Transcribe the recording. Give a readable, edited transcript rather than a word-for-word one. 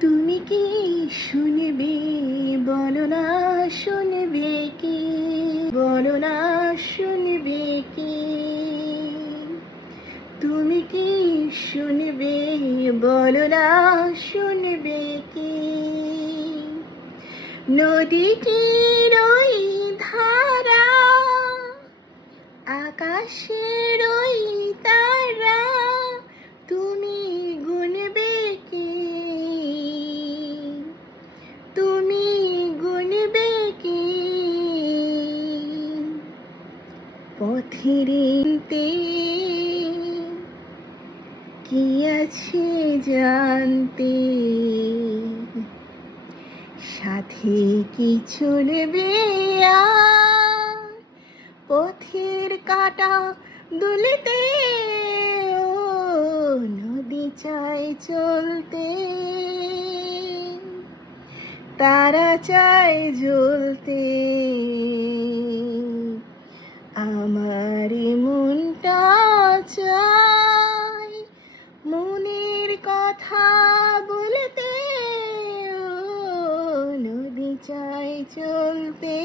তুমি কি শুনবে? বলো না, শুনবে কি? বলো না, শুনবে কি? তুমি কি শুনবে? বলো না, শুনবে কি? নদীটির ওই ধারা, আকাশের ওই তারা, তুমি গুনবে কি? তুমি গুনবে কি? পথের ইন্তে কি আছে জানতে, সাথে কি চলবে আর? পথের কাঁটা দুলিতে ও নদী চাই চলতে, তারা চাই জ্বলতে। আমার মনটা চাই মনের কথা বলতে, ও নদী চাই চলতে।